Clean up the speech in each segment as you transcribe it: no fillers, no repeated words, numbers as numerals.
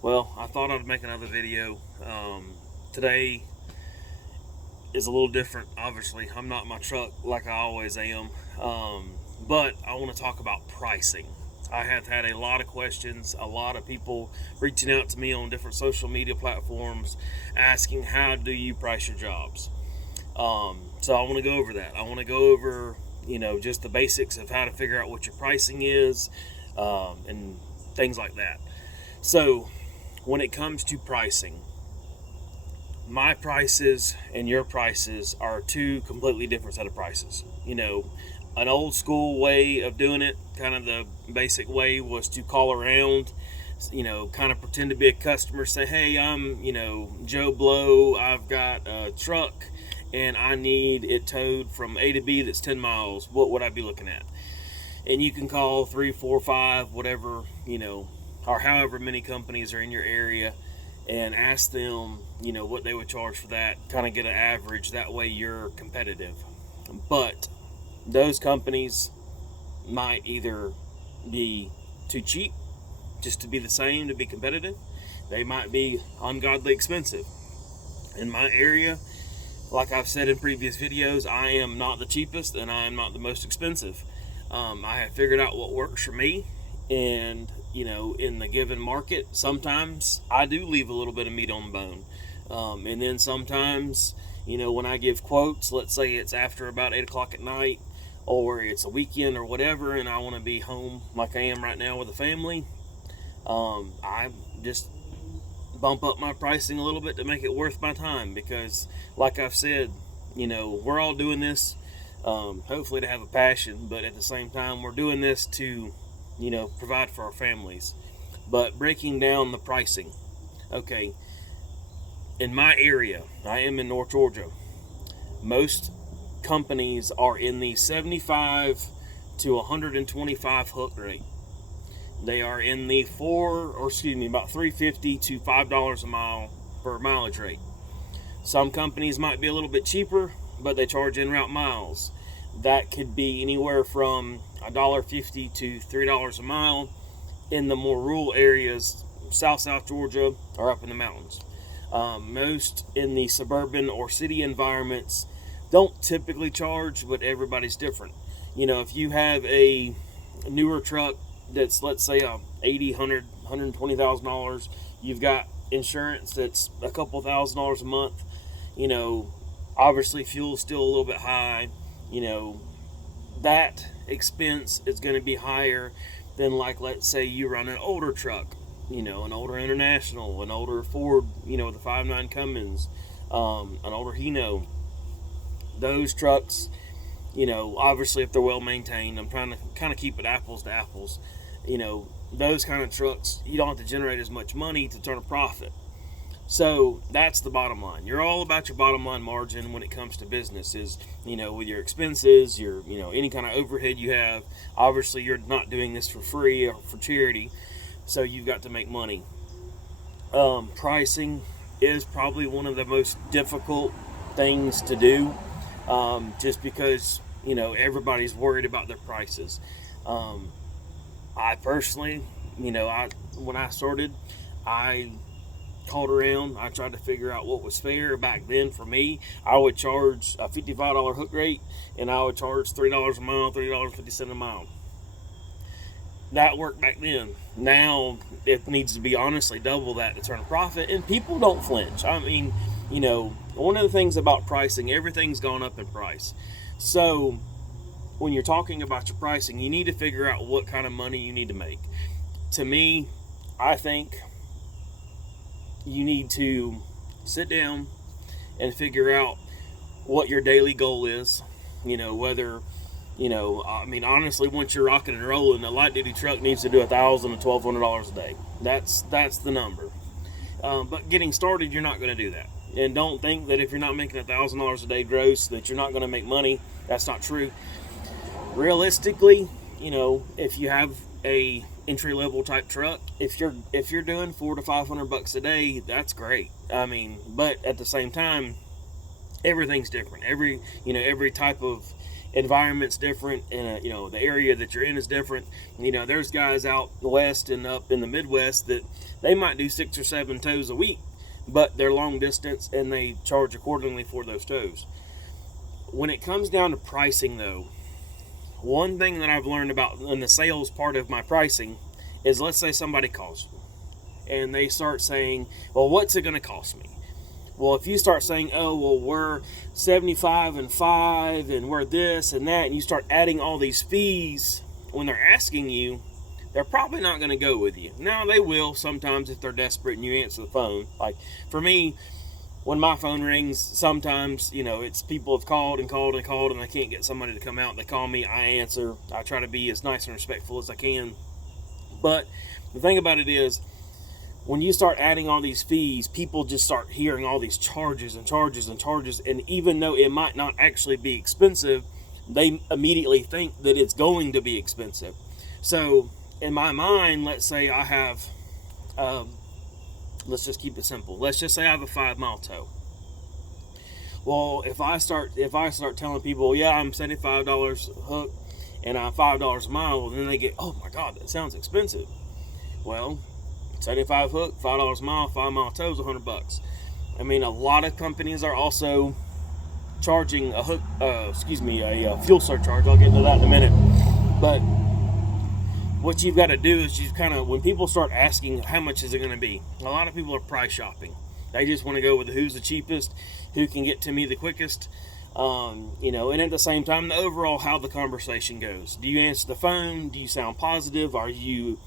Well, I thought I'd make another video. Today is a little different, obviously. I'm not in my truck like I always am. But I want to talk about pricing. I have had a lot of questions, a lot of people reaching out to me on different social media platforms asking, how do you price your jobs? So I want to go over that. I want to go over, just the basics of how to figure out what your pricing is, and things like that. So, when it comes to pricing, my prices and your prices are two completely different set of prices. An old school way of doing it, kind of the basic way, was to call around, kind of pretend to be a customer, say, hey, I'm, Joe Blow, I've got a truck and I need it towed from A to B that's 10 miles. What would I be looking at? And you can call 3, 4, 5, whatever, or however many companies are in your area, and ask them, what they would charge for that, kind of get an average. That way you're competitive. But those companies might either be too cheap just to be the same, to be competitive. They might be ungodly expensive. In my area, like I've said in previous videos, I am not the cheapest and I am not the most expensive. I have figured out what works for me, and in the given market, sometimes I do leave a little bit of meat on the bone, and then sometimes, when I give quotes, let's say it's after about 8 o'clock at night, or it's a weekend or whatever, and I want to be home like I am right now with a family, I just bump up my pricing a little bit to make it worth my time, because like I've said, we're all doing this, hopefully to have a passion, but at the same time we're doing this to provide for our families. But breaking down the pricing, okay, in my area, I am in North Georgia, most companies are in the 75 to 125 hook rate. They are in the about $3.50 to $5 a mile per mileage rate. Some companies might be a little bit cheaper, but they charge en route miles. That could be anywhere from $1.50 to $3 a mile in the more rural areas, South Georgia, or up in the mountains. Most in the suburban or city environments don't typically charge, but everybody's different. If you have a newer truck that's, let's say, a $80,000, $100,000, $120,000, you've got insurance that's a couple $1,000s a month, obviously fuel's still a little bit high, that expense is going to be higher than, like, let's say you run an older truck, an older International, an older Ford, the 5.9 Cummins, an older Hino. Those trucks, obviously if they're well maintained, I'm trying to kind of keep it apples to apples, those kind of trucks, you don't have to generate as much money to turn a profit. So that's the bottom line. You're all about your bottom line margin when it comes to business, is, with your expenses, your, any kind of overhead you have. Obviously you're not doing this for free or for charity, so you've got to make money. Pricing is probably one of the most difficult things to do, just because, everybody's worried about their prices. I personally, when I started, I called around. I tried to figure out what was fair. Back then, for me, I would charge a $55 hook rate, and I would charge $3 a mile, $3.50 a mile. That worked back then. Now it needs to be honestly double that to turn a profit, and people don't flinch. I mean, one of the things about pricing, everything's gone up in price. So when you're talking about your pricing, you need to figure out what kind of money you need to make. To me, I think you need to sit down and figure out what your daily goal is. Whether, honestly, once you're rocking and rolling, a light duty truck needs to do $1,000 to $1,200 a day. That's the number. But getting started, you're not going to do that. And don't think that if you're not making $1,000 a day gross, that you're not going to make money. That's not true. Realistically, if you have a entry level type truck, if you're doing $400 to $500 a day, that's great. But at the same time, everything's different. Every type of environment's different, and the area that you're in is different. There's guys out west and up in the Midwest that they might do 6 or 7 tows a week, but they're long distance and they charge accordingly for those tows. When it comes down to pricing, though, one thing that I've learned about in the sales part of my pricing is, let's say somebody calls and they start saying, well, what's it going to cost me? Well, if you start saying, oh, well, we're 75 and 5 and we're this and that, and you start adding all these fees when they're asking you, they're probably not going to go with you. Now, they will sometimes if they're desperate and you answer the phone. Like for me, when my phone rings, sometimes, it's people have called and called and called and I can't get somebody to come out. They call me, I answer. I try to be as nice and respectful as I can. But the thing about it is, when you start adding all these fees, people just start hearing all these charges and charges and charges. And even though it might not actually be expensive, they immediately think that it's going to be expensive. So in my mind, let's say I have, let's just keep it simple. Let's just say I have a 5-mile tow. Well, if I start telling people, yeah, I'm $75 a hook and I'm $5 a mile, well, then they get, oh my God, that sounds expensive. Well, 75 hook, $5 a mile, 5-mile tow is $100. I mean, a lot of companies are also charging a hook, a fuel surcharge. I'll get into that in a minute. But what you've got to do is when people start asking how much is it going to be, a lot of people are price shopping. They just want to go with who's the cheapest, who can get to me the quickest. And at the same time, the overall how the conversation goes. Do you answer the phone? Do you sound positive? Are you,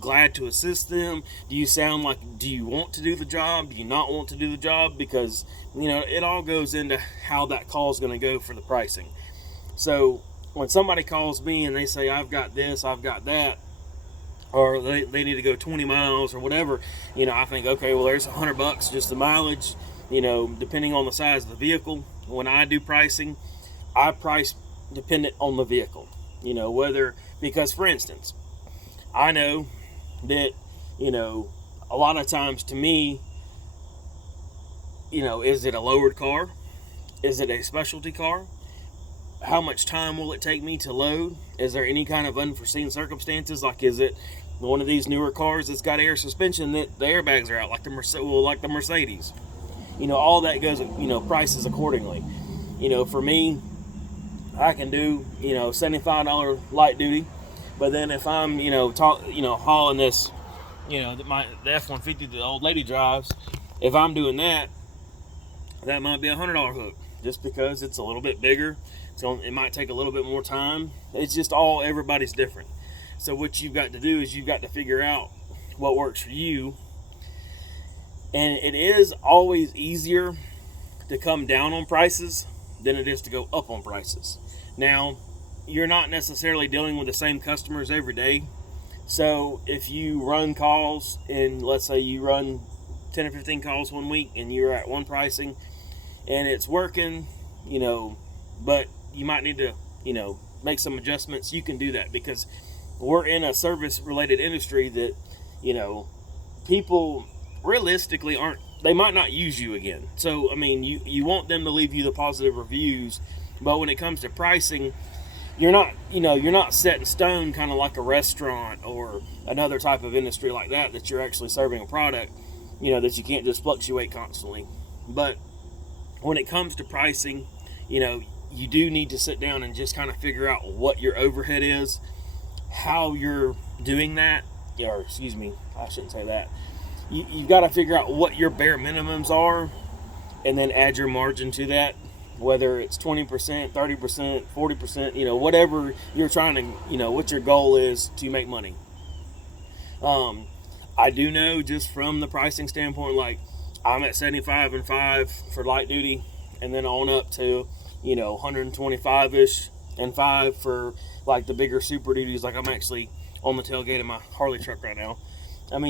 glad to assist them? Do you sound like, do you want to do the job? Do you not want to do the job? Because, it all goes into how that call is going to go for the pricing. So when somebody calls me and they say, I've got this, I've got that, or they need to go 20 miles or whatever, I think, okay, well, there's $100 just the mileage, depending on the size of the vehicle. When I do pricing, I price dependent on the vehicle, because for instance, I know that, a lot of times to me, is it a lowered car? Is it a specialty car? How much time will it take me to load? Is there any kind of unforeseen circumstances? Like, is it one of these newer cars that's got air suspension that the airbags are out, like the Mercedes? All that goes, prices accordingly. For me, I can do, $75 light duty, but then if I'm, hauling this, the F-150 that the old lady drives, if I'm doing that, that might be $100 hook, just because it's a little bit bigger. So it might take a little bit more time. It's just everybody's different. So what you've got to do is you've got to figure out what works for you. And it is always easier to come down on prices than it is to go up on prices. Now, you're not necessarily dealing with the same customers every day. So if you run calls, and let's say you run 10 or 15 calls one week and you're at one pricing and it's working, but you might need to, make some adjustments, you can do that, because we're in a service related industry that, people realistically they might not use you again. So, you want them to leave you the positive reviews, but when it comes to pricing, you're not set in stone, kind of like a restaurant or another type of industry like that you're actually serving a product, that you can't just fluctuate constantly. But when it comes to pricing, you do need to sit down and just kind of figure out what your overhead is, how you're doing that, or I shouldn't say that. You've got to figure out what your bare minimums are and then add your margin to that, whether it's 20%, 30%, 40%, whatever you're trying to, what your goal is to make money. I do know, just from the pricing standpoint, like I'm at 75 and 5 for light duty, and then on up to, 125-ish and 5 for like the bigger super duties. Like I'm actually on the tailgate of my Harley truck right now.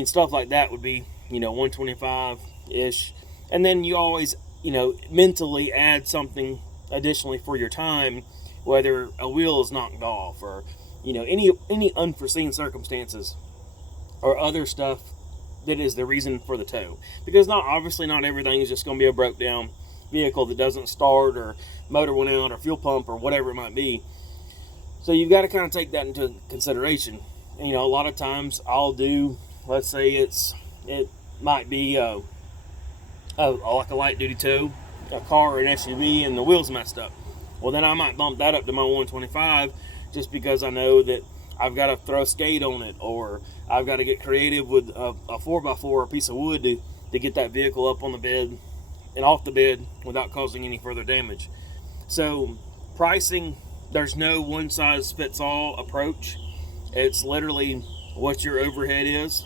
Stuff like that would be, 125-ish. And then you always, mentally add something additionally for your time, whether a wheel is knocked off or, any unforeseen circumstances or other stuff that is the reason for the tow. Because not everything is just going to be a breakdown. vehicle that doesn't start, or motor went out, or fuel pump, or whatever it might be. So you've got to kind of take that into consideration. And, a lot of times I'll do, let's say it might be like a light duty tow, a car or an SUV, and the wheels messed up. Well, then I might bump that up to my 125 just because I know that I've got to throw skate on it, or I've got to get creative with a 4x4 or a piece of wood to get that vehicle up on the bed and off the bed without causing any further damage. So pricing, there's no one size fits all approach. It's literally what your overhead is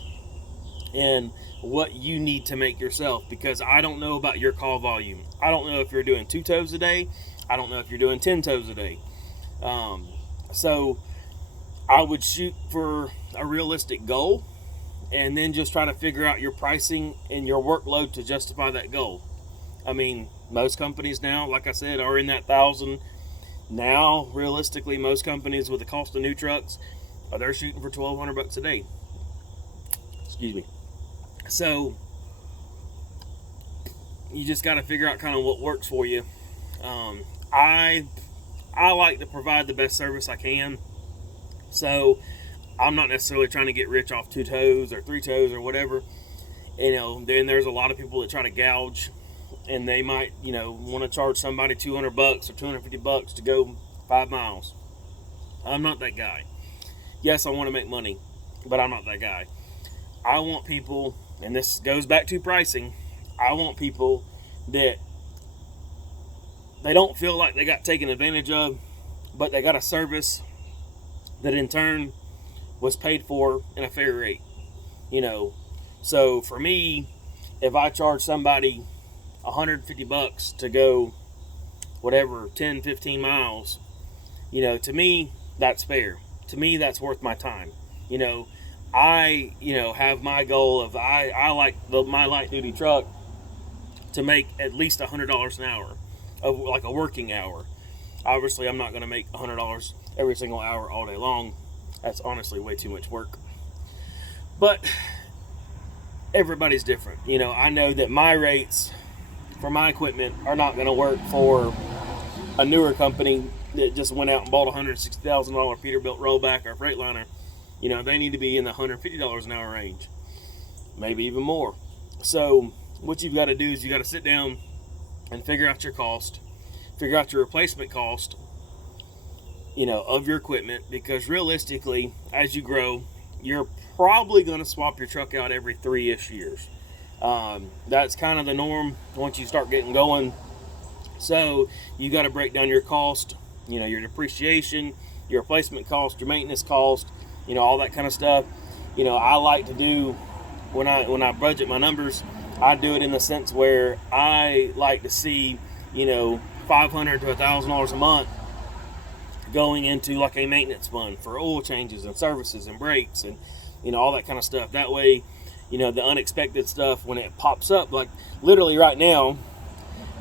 and what you need to make yourself, because I don't know about your call volume. I don't know if you're doing 2 tows a day. I don't know if you're doing 10 tows a day. So I would shoot for a realistic goal and then just try to figure out your pricing and your workload to justify that goal. I mean, most companies now, like I said, are in that 1,000. Now, realistically, most companies with the cost of new trucks, they're shooting for $1,200 a day. Excuse me. So you just got to figure out kind of what works for you. I like to provide the best service I can. So I'm not necessarily trying to get rich off 2 tows or 3 tows or whatever. Then there's a lot of people that try to gouge, and they might, want to charge somebody $200 or $250 to go 5 miles. I'm not that guy. Yes, I want to make money, but I'm not that guy. I want people, and this goes back to pricing, I want people that they don't feel like they got taken advantage of, but they got a service that in turn was paid for in a fair rate. So for me, if I charge somebody $150 to go whatever 10, 15 miles, to me that's fair. To me that's worth my time. I have my goal of I like my light duty truck to make at least $100 an hour, of like a working hour. Obviously I'm not going to make $100 every single hour all day long. That's honestly way too much work. But everybody's different. I know that my rates for my equipment are not going to work for a newer company that just went out and bought a $160,000 Peterbilt rollback or Freightliner. They need to be in the $150 an hour range, maybe even more. So what you've got to do is you got to sit down and figure out your cost, figure out your replacement cost, of your equipment, because realistically, as you grow, you're probably going to swap your truck out every 3-ish years. That's kind of the norm once you start getting going. So you got to break down your cost, your depreciation, your replacement cost, your maintenance cost, all that kind of stuff. I like to do, when I budget my numbers, I do it in the sense where I like to see, $500 to $1,000 a month going into like a maintenance fund for oil changes and services and brakes and, all that kind of stuff. That way, the unexpected stuff, when it pops up, like literally right now,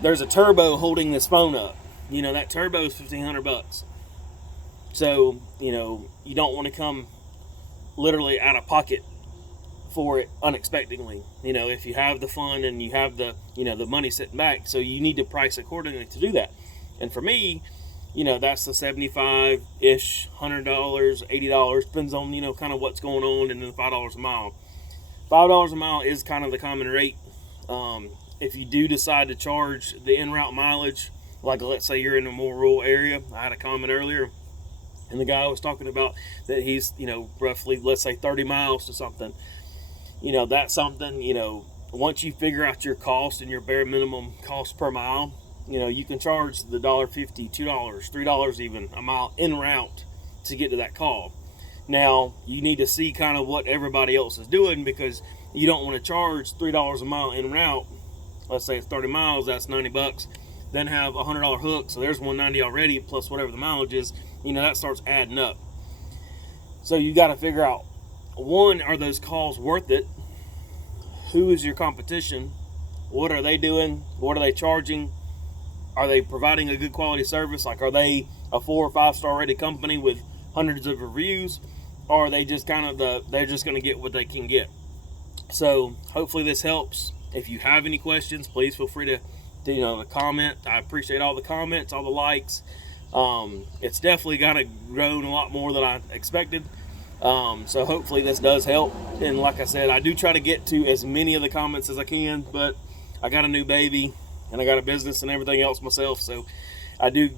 there's a turbo holding this phone up. That turbo is $1,500. So, you don't want to come literally out of pocket for it unexpectedly. If you have the fund and you have the, the money sitting back, so you need to price accordingly to do that. And for me, that's the $75-ish, $100, $80, depends on, kind of what's going on, and then $5 a mile. $5 a mile is kind of the common rate. If you do decide to charge the en-route mileage, like let's say you're in a more rural area, I had a comment earlier, and the guy was talking about that he's, roughly, let's say 30 miles to something. That's something, once you figure out your cost and your bare minimum cost per mile, you can charge the $1.50, $2, $3 even a mile en route to get to that call. Now, you need to see kind of what everybody else is doing, because you don't want to charge $3 a mile en route. Let's say it's 30 miles, that's $90. Then have a $100 hook, so there's $190 already, plus whatever the mileage is. That starts adding up. So you got to figure out, one, are those calls worth it? Who is your competition? What are they doing? What are they charging? Are they providing a good quality service? Like, are they a 4 or 5 star rated company with hundreds of reviews? Or are they just kind of they're just going to get what they can get? So hopefully this helps. If you have any questions, please feel free to the comment. I appreciate all the comments, all the likes. It's definitely kind of grown a lot more than I expected. So hopefully this does help. And like I said, I do try to get to as many of the comments as I can, but I got a new baby and I got a business and everything else myself. So I do,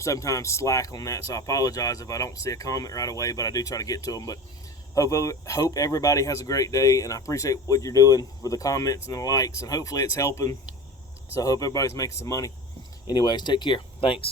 sometimes slack on that. So I apologize if I don't see a comment right away, but I do try to get to them. But hope everybody has a great day, and I appreciate what you're doing with the comments and the likes, and hopefully it's helping. So I hope everybody's making some money. Anyways, take care. Thanks.